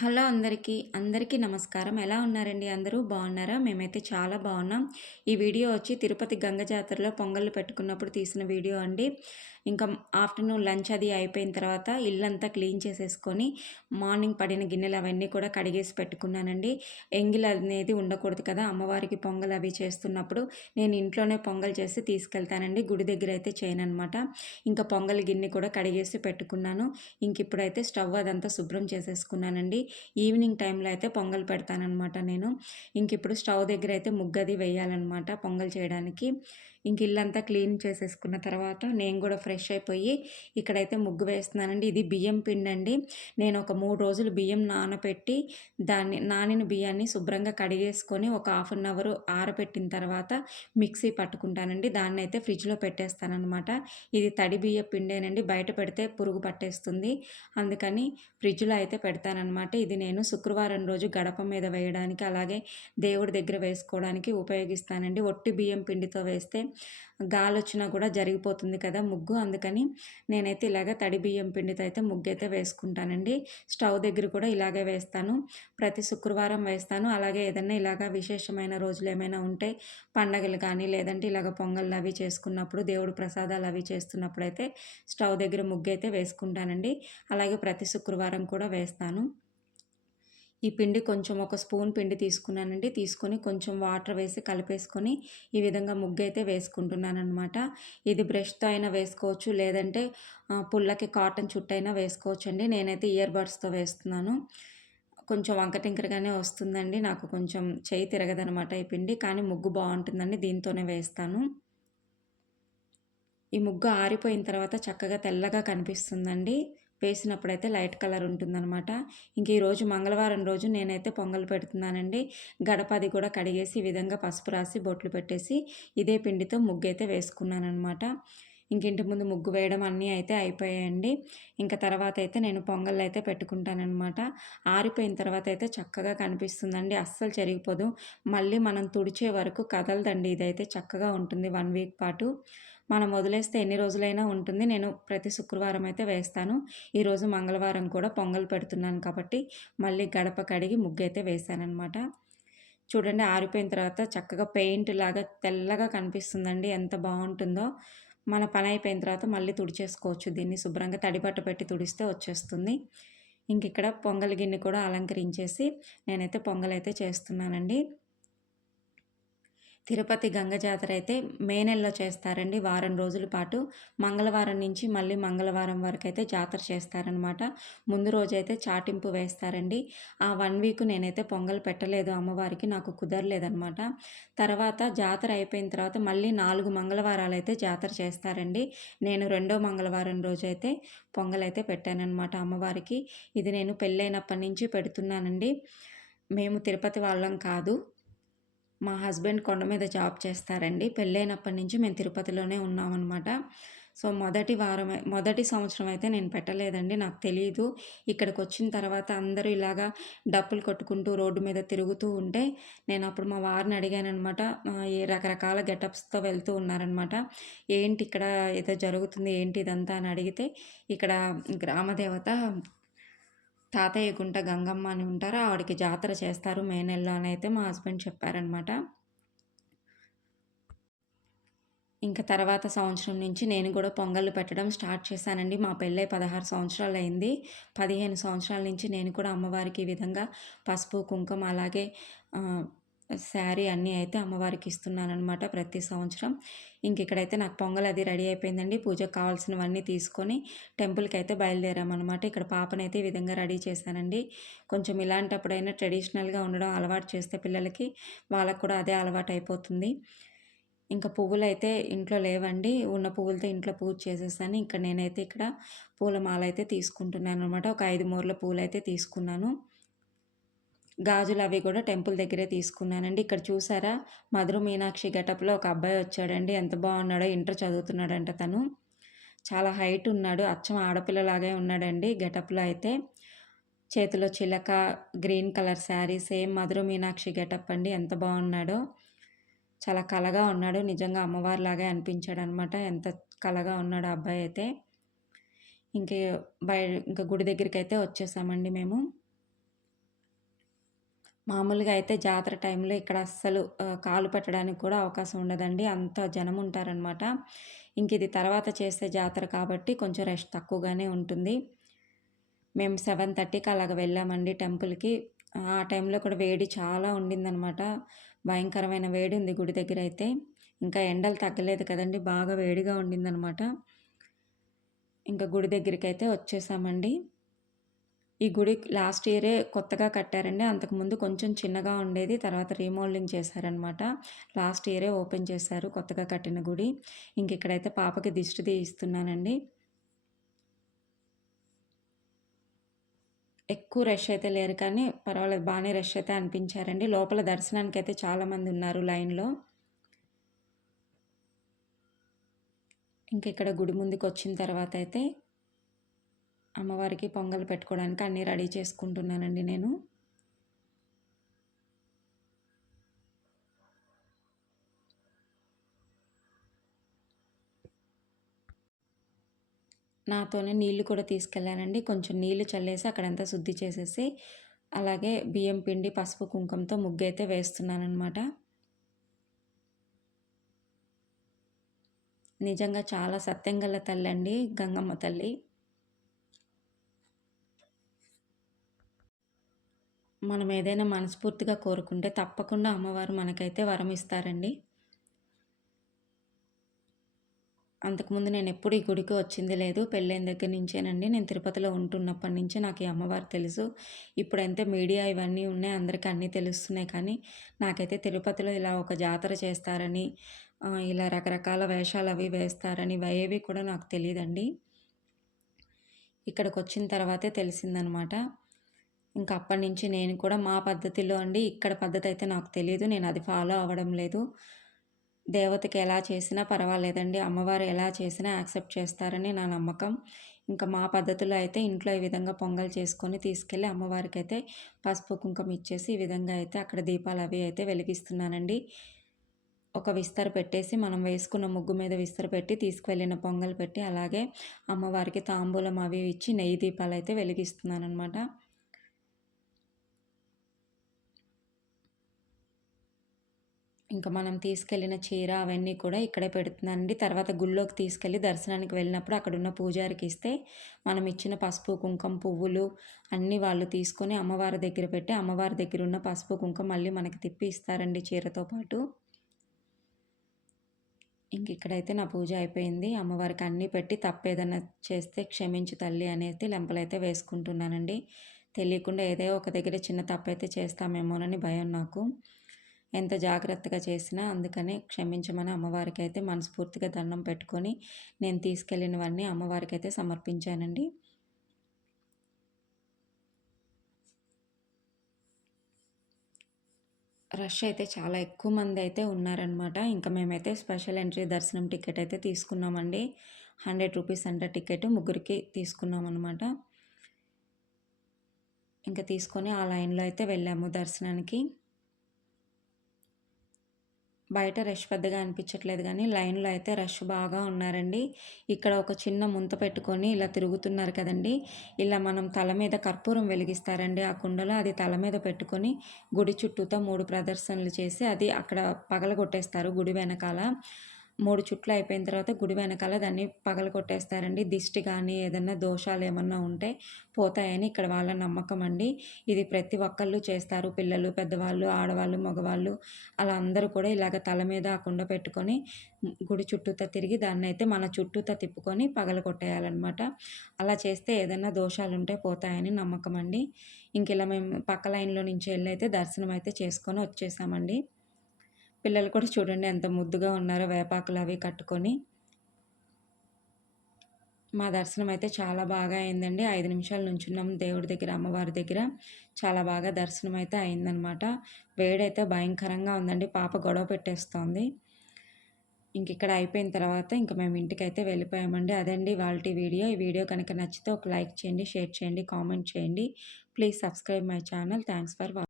Hello అందరికీ అందరికీ నమస్కారం. ఎలా ఉన్నారండి అందరూ? బాగున్నారా? మేమైతే చాలా బాగున్నాం. ఈ వీడియో వచ్చి తిరుపతి గంగ జాతరలో పొంగళ్ళు పెట్టుకున్నప్పుడు తీసిన వీడియో అండి. ఇంకా ఆఫ్టర్నూన్ లంచ్ అది అయిపోయిన తర్వాత ఇల్లంతా క్లీన్ చేసేసుకొని మార్నింగ్ పడిన గిన్నెలు అవన్నీ కూడా కడిగేసి పెట్టుకున్నానండి. ఎంగిల్ అనేది ఉండకూడదు కదా అమ్మవారికి పొంగల్ అవి చేస్తున్నప్పుడు నేను ఇంట్లోనే పొంగల్ చేసి తీసుకెళ్తానండి. గుడి దగ్గర అయితే చేయను అనమాట ఇంకా పొంగల్ గిన్నె కూడా కడిగేసి పెట్టుకున్నాను. ఇంక ఇప్పుడైతే స్టవ్ అదంతా శుభ్రం చేసేసుకున్నానండి. ఈవినింగ్ టైంలో అయితే పొంగల్ పెడతానమాట నేను. ఇంక ఇప్పుడు స్టవ్ దగ్గర అయితే ముగ్గది వేయాలన్నమాట పొంగల్ చేయడానికి. ఇంక ఇల్లంతా క్లీన్ చేసేసుకున్న తర్వాత నేను కూడా ఫ్రెష్ అయిపోయి ఇక్కడైతే ముగ్గు వేస్తున్నానండి. ఇది బియ్యం పిండి అండి నేను ఒక మూడు రోజులు బియ్యం నానబెట్టి దాన్ని నానిన బియ్యాన్ని శుభ్రంగా కడిగేసుకొని ఒక హాఫ్ అన్ అవర్ ఆరబెట్టిన తర్వాత మిక్సీ పట్టుకుంటానండి. దాన్ని అయితే ఫ్రిడ్జ్లో పెట్టేస్తానమాట ఇది తడి బియ్య పిండేనండి. బయట పెడితే పురుగు పట్టేస్తుంది. అందుకని ఫ్రిడ్జ్లో అయితే పెడతానమాట ఇది నేను శుక్రవారం రోజు గడప మీద వేయడానికి అలాగే దేవుడి దగ్గర వేసుకోవడానికి ఉపయోగిస్తానండి. ఒట్టి బియ్యం పిండితో వేస్తే గాలి వచ్చినా కూడా జరిగిపోతుంది కదా ముగ్గు. అందుకని నేనైతే ఇలాగ తడి బియ్యం పిండితో అయితే ముగ్గు అయితే వేసుకుంటానండి. స్టవ్ దగ్గర కూడా ఇలాగే వేస్తాను. ప్రతి శుక్రవారం వేస్తాను. అలాగే ఏదైనా ఇలాగ విశేషమైన రోజులు ఏమైనా ఉంటే పండగలు కానీ లేదంటే ఇలాగ పొంగళ్ళు అవి చేసుకున్నప్పుడు దేవుడు ప్రసాదాలు అవి చేస్తున్నప్పుడు అయితే స్టవ్ దగ్గర ముగ్గు అయితే వేసుకుంటానండి. అలాగే ప్రతి శుక్రవారం కూడా వేస్తాను. ఈ పిండి కొంచెం ఒక స్పూన్ పిండి తీసుకున్నానండి. తీసుకొని కొంచెం వాటర్ వేసి కలిపేసుకొని ఈ విధంగా ముగ్గు అయితే వేసుకుంటున్నాను అనమాట ఇది బ్రష్తో అయినా వేసుకోవచ్చు లేదంటే పుల్లకి కాటన్ చుట్టైనా వేసుకోవచ్చు అండి నేనైతే ఇయర్ బడ్స్తో వేస్తున్నాను. కొంచెం వంకటింకరగానే వస్తుందండి. నాకు కొంచెం చేయి తిరగదనమాట ఈ పిండి కానీ ముగ్గు బాగుంటుందండి. దీంతోనే వేస్తాను. ఈ ముగ్గు ఆరిపోయిన తర్వాత చక్కగా తెల్లగా కనిపిస్తుందండి. వేసినప్పుడైతే లైట్ కలర్ ఉంటుందన్నమాట. ఇంక ఈరోజు మంగళవారం రోజు నేనైతే పొంగల్ పెడుతున్నానండి. గడప అది కూడా కడిగేసి ఈ విధంగా పసుపు రాసి బొట్లు పెట్టేసి ఇదే పిండితో ముగ్గు అయితే వేసుకున్నానమాట ఇంకింటి ముందు ముగ్గు వేయడం అన్నీ అయితే అయిపోయాయండి. ఇంకా తర్వాత అయితే నేను పొంగల్ అయితే పెట్టుకుంటానమాట ఆరిపోయిన తర్వాత అయితే చక్కగా కనిపిస్తుందండి. అస్సలు చెరిగిపోదు. మళ్ళీ మనం తుడిచే వరకు కదలదండి. ఇదైతే చక్కగా ఉంటుంది వన్ వీక్ పాటు. మనం వదిలేస్తే ఎన్ని రోజులైనా ఉంటుంది. నేను ప్రతి శుక్రవారం అయితే వేస్తాను. ఈరోజు మంగళవారం కూడా పొంగల్ పెడుతున్నాను కాబట్టి మళ్ళీ గడప కడిగి ముగ్గు అయితే వేసానమాట చూడండి ఆరిపోయిన తర్వాత చక్కగా పెయింట్ లాగా తెల్లగా కనిపిస్తుందండి. ఎంత బాగుంటుందో. మన పని అయిపోయిన తర్వాత మళ్ళీ తుడిచేసుకోవచ్చు. దీన్ని శుభ్రంగా తడిబట్ట పెట్టి తుడిస్తే వచ్చేస్తుంది. ఇంక ఇక్కడ పొంగల్ గిన్నె కూడా అలంకరించేసి నేనైతే పొంగల్ అయితే చేస్తున్నానండి. తిరుపతి గంగ జాతర అయితే మే నెలలో చేస్తారండి. వారం రోజుల పాటు మంగళవారం నుంచి మళ్ళీ మంగళవారం వరకు అయితే జాతర చేస్తారనమాట ముందు రోజు అయితే చాటింపు వేస్తారండి. ఆ వన్ వీక్ నేనైతే పొంగల్ పెట్టలేదు అమ్మవారికి నాకు కుదరలేదనమాట తర్వాత జాతర అయిపోయిన తర్వాత మళ్ళీ నాలుగు మంగళవారాలు అయితే జాతర చేస్తారండి. నేను రెండో మంగళవారం రోజు అయితే పొంగల్ అయితే పెట్టానమాట అమ్మవారికి. ఇది నేను పెళ్ళైనప్పటి నుంచి పెడుతున్నానండి. మేము తిరుపతి వాళ్ళం కాదు. మా హస్బెండ్ కొండ మీద జాబ్ చేస్తారండి. పెళ్ళైనప్పటి నుంచి మేము తిరుపతిలోనే ఉన్నామన్నమాట. సో మొదటి వారం మొదటి సంవత్సరం అయితే నేను పెట్టలేదండి. నాకు తెలియదు ఇక్కడికి వచ్చిన తర్వాత అందరూ ఇలాగా డప్పులు కొట్టుకుంటూ రోడ్డు మీద తిరుగుతూ ఉంటే నేను అప్పుడు మా వారిని అడిగానమాట ఏ రకరకాల గెటప్స్తో వెళ్తూ ఉన్నారనమాట ఏంటి ఇక్కడ ఏదో జరుగుతుంది ఏంటి ఇదంతా అని అడిగితే ఇక్కడ గ్రామదేవత తాతయ్య గుంట గంగమ్మ అని ఉంటారు. ఆవిడకి జాతర చేస్తారు. మే నెలలో అని అయితే మా హస్బెండ్ చెప్పారనమాట ఇంకా తర్వాత సంవత్సరం నుంచి నేను కూడా పొంగళ్ళు పెట్టడం స్టార్ట్ చేశానండి. మా పెళ్ళై పదహారు సంవత్సరాలు అయింది. పదిహేను సంవత్సరాల నుంచి నేను కూడా అమ్మవారికి ఈ విధంగా పసుపు కుంకుమ అలాగే శారీ అన్నీ అయితే అమ్మవారికి ఇస్తున్నానమాట ప్రతి సంవత్సరం. ఇంక ఇక్కడైతే నాకు పొంగల్ అది రెడీ అయిపోయిందండి. పూజకు కావాల్సినవన్నీ తీసుకొని టెంపుల్కి అయితే బయలుదేరామన్నమాట. ఇక్కడ పాపనైతే ఈ విధంగా రెడీ చేశానండి. కొంచెం ఇలాంటప్పుడైనా ట్రెడిషనల్గా ఉండడం అలవాటు చేస్తే పిల్లలకి వాళ్ళకు కూడా అదే అలవాటు అయిపోతుంది. ఇంకా పువ్వులు అయితే ఇంట్లో లేవండి. ఉన్న పువ్వులతో ఇంట్లో పూజ చేసేసాను. ఇంకా నేనైతే ఇక్కడ పూలమాల అయితే తీసుకుంటున్నాను అనమాట ఒక ఐదు మూరల పూలు అయితే తీసుకున్నాను. గాజులు అవి కూడా టెంపుల్ దగ్గరే తీసుకున్నానండి. ఇక్కడ చూసారా? మధుర మీనాక్షి గెటప్లో ఒక అబ్బాయి వచ్చాడండి. ఎంత బాగున్నాడో ఇంటర్ చదువుతున్నాడంట తను. చాలా హైట్ ఉన్నాడు. అచ్చం ఆడపిల్లలాగే ఉన్నాడండి గెటప్లో అయితే. చేతిలో చిలక green colour sari same Madurai Meenakshi getup అండి. ఎంత బాగున్నాడో. చాలా కలగా ఉన్నాడు. నిజంగా అమ్మవారిలాగే అనిపించాడు అనమాట ఎంత కలగా ఉన్నాడు అబ్బాయి అయితే. ఇంకే బయ ఇంకా గుడి దగ్గరికి అయితే వచ్చేసామండి మేము. మామూలుగా అయితే జాతర టైంలో ఇక్కడ అస్సలు కాలు పెట్టడానికి కూడా అవకాశం ఉండదండి. అంత జనం ఉంటారనమాట ఇంక ఇది తర్వాత చేసే జాతర కాబట్టి కొంచెం రెస్ట్ తక్కువగానే ఉంటుంది. మేము సెవెన్ థర్టీకి అలాగ వెళ్ళామండి టెంపుల్కి. ఆ టైంలో కూడా వేడి చాలా ఉండిందనమాట భయంకరమైన వేడి ఉంది గుడి దగ్గర అయితే. ఇంకా ఎండలు తగ్గలేదు కదండి బాగా వేడిగా ఉండిందనమాట ఇంకా గుడి దగ్గరికి అయితే వచ్చేసామండి. ఈ గుడి లాస్ట్ ఇయరే కొత్తగా కట్టారండి. అంతకుముందు కొంచెం చిన్నగా ఉండేది. తర్వాత రీమోల్డింగ్ చేశారనమాట లాస్ట్ ఇయరే ఓపెన్ చేశారు కొత్తగా కట్టిన గుడి. ఇంక ఇక్కడైతే పాపకి దిష్టి తీయిస్తున్నానండి. ఎక్కువ రష్ అయితే లేరు కానీ పర్వాలేదు బాగానే రష్ అయితే అనిపించారండి. లోపల దర్శనానికి అయితే చాలామంది ఉన్నారు లైన్లో. ఇంక ఇక్కడ గుడి ముందుకు వచ్చిన తర్వాత అయితే అమ్మవారికి పొంగల్ పెట్టుకోవడానికి అన్నీ రెడీ చేసుకుంటున్నానండి నేను. నాతోనే నీళ్ళు కూడా తీసుకెళ్ళానండి. కొంచెం నీళ్ళు చల్లేసి అక్కడంతా శుద్ధి చేసేసి అలాగే బియ్యం పిండి పసుపు కుంకుమతో ముగ్గు అయితే వేస్తున్నానమాట నిజంగా చాలా సత్యంగల తల్లి అండి గంగమ్మ తల్లి. మనం ఏదైనా మనస్ఫూర్తిగా కోరుకుంటే తప్పకుండా అమ్మవారు మనకైతే వరం ఇస్తారండి. అంతకుముందు నేను ఎప్పుడు ఈ గుడికి వచ్చింది లేదు. పెళ్ళైన దగ్గర నుంచేనండి. నేను తిరుపతిలో ఉంటున్నప్పటి నుంచి నాకు ఈ అమ్మవారు తెలుసు. ఇప్పుడైతే మీడియా ఇవన్నీ ఉన్నాయి. అందరికీ అన్నీ తెలుస్తున్నాయి కానీ నాకైతే తిరుపతిలో ఇలా ఒక జాతర చేస్తారని ఇలా రకరకాల వేషాలు అవి వేస్తారని ఏవి కూడా నాకు తెలియదండి. ఇక్కడికి వచ్చిన తర్వాతే తెలిసిందనమాట. ఇంకా అప్పటి నుంచి నేను కూడా మా పద్ధతిలో అండి. ఇక్కడ పద్ధతి అయితే నాకు తెలియదు నేను అది ఫాలో అవ్వడం లేదు. దేవతకి ఎలా చేసినా పర్వాలేదండి. అమ్మవారు ఎలా చేసినా యాక్సెప్ట్ చేస్తారని నా నమ్మకం. ఇంకా మా పద్ధతిలో అయితే ఇంట్లో ఈ విధంగా పొంగల్ చేసుకొని తీసుకెళ్ళి అమ్మవారికి అయితే పసుపు కుంకుమ ఇచ్చేసి ఈ విధంగా అయితే అక్కడ దీపాలు అవి అయితే వెలిగిస్తున్నానండి. ఒక విస్తర పెట్టేసి మనం వేసుకున్న ముగ్గు మీద విస్తర పెట్టి తీసుకువెళ్ళిన పొంగల్ పెట్టి అలాగే అమ్మవారికి తాంబూలం అవి ఇచ్చి నెయ్యి దీపాలు అయితే వెలిగిస్తున్నాను అనమాట ఇంకా మనం తీసుకెళ్ళిన చీర అవన్నీ కూడా ఇక్కడే పెడుతుందండి తర్వాత గుళ్ళోకి తీసుకెళ్ళి దర్శనానికి వెళ్ళినప్పుడు అక్కడ ఉన్న పూజారికి ఇస్తే మనం ఇచ్చిన పసుపు కుంకుమ పువ్వులు అన్నీ వాళ్ళు తీసుకొని అమ్మవారి దగ్గర పెట్టి అమ్మవారి దగ్గర ఉన్న పసుపు కుంకుమ మళ్ళీ మనకి తిప్పి ఇస్తారండి చీరతో పాటు. ఇంక ఇక్కడైతే నా పూజ అయిపోయింది. అమ్మవారికి అన్నీ పెట్టి తప్పేదన్నా చేస్తే క్షమించు తల్లి అనేది లెంపలైతే వేసుకుంటున్నానండి. తెలియకుండా ఏదో ఒక దగ్గర చిన్న తప్పైతే చేస్తామేమోనని భయం నాకు. ఎంత జాగ్రత్తగా చేసినా అందుకని క్షమించమని అమ్మవారికి అయితే మనస్ఫూర్తిగా దండం పెట్టుకొని నేను తీసుకెళ్ళినవన్నీ అమ్మవారికి అయితే సమర్పించానండి. రష్ అయితే చాలా ఎక్కువ మంది అయితే ఉన్నారనమాట ఇంకా మేమైతే స్పెషల్ ఎంట్రీ దర్శనం టికెట్ అయితే తీసుకున్నామండి. హండ్రెడ్ రూపీస్ అంట టికెట్ ముగ్గురికి తీసుకున్నాం అనమాట ఇంకా తీసుకొని ఆ లైన్లో అయితే వెళ్ళాము దర్శనానికి. బయట రష్ పెద్దగా అనిపించట్లేదు కానీ లైన్లో అయితే రష్ బాగా ఉన్నారండి. ఇక్కడ ఒక చిన్న ముంత పెట్టుకొని ఇలా తిరుగుతున్నారు కదండి. ఇలా మనం తల మీద కర్పూరం వెలిగిస్తారండి. ఆ కుండలో అది తల మీద పెట్టుకొని గుడి చుట్టూతో మూడు ప్రదర్శనలు చేసి అది అక్కడ పగలగొట్టేస్తారు గుడి వెనకాల. మూడు చుట్లు అయిపోయిన తర్వాత గుడి వెనకాల దాన్ని పగల కొట్టేస్తారండి దిష్టి కానీ ఏదన్నా దోషాలు ఏమన్నా ఉంటే పోతాయని ఇక్కడ వాళ్ళ నమ్మకం అండి. ఇది ప్రతి ఒక్కళ్ళు చేస్తారు. పిల్లలు పెద్దవాళ్ళు ఆడవాళ్ళు మగవాళ్ళు అలా అందరూ కూడా ఇలాగ తల మీద ఆ కుండ పెట్టుకొని గుడి చుట్టూత తిరిగి దాన్ని అయితే మన చుట్టూత తిప్పుకొని పగల కొట్టేయాలన్నమాట అలా చేస్తే ఏదైనా దోషాలు ఉంటే పోతాయని నమ్మకం అండి. ఇంక ఇలా మేము పక్క లైన్లో నుంచి వెళ్ళి అయితే దర్శనం అయితే చేసుకొని వచ్చేసామండి. పిల్లలు కూడా చూడండి ఎంత ముద్దుగా ఉన్నారో వేపాకులు అవి కట్టుకొని. మా దర్శనం అయితే చాలా బాగా అయిందండి. ఐదు నిమిషాలు నుంచున్నాం దేవుడి దగ్గర అమ్మవారి దగ్గర. చాలా బాగా దర్శనం అయితే అయిందనమాట. వేడైతే భయంకరంగా ఉందండి. పాప గొడవ పెట్టేస్తోంది. ఇంక ఇక్కడ అయిపోయిన తర్వాత ఇంక మేము ఇంటికి అయితే వెళ్ళిపోయామండి. అదండి వాళ్ళ వీడియో. ఈ వీడియో కనుక నచ్చితే ఒక లైక్ చేయండి షేర్ చేయండి కామెంట్ చేయండి. Please subscribe my channel. Thanks for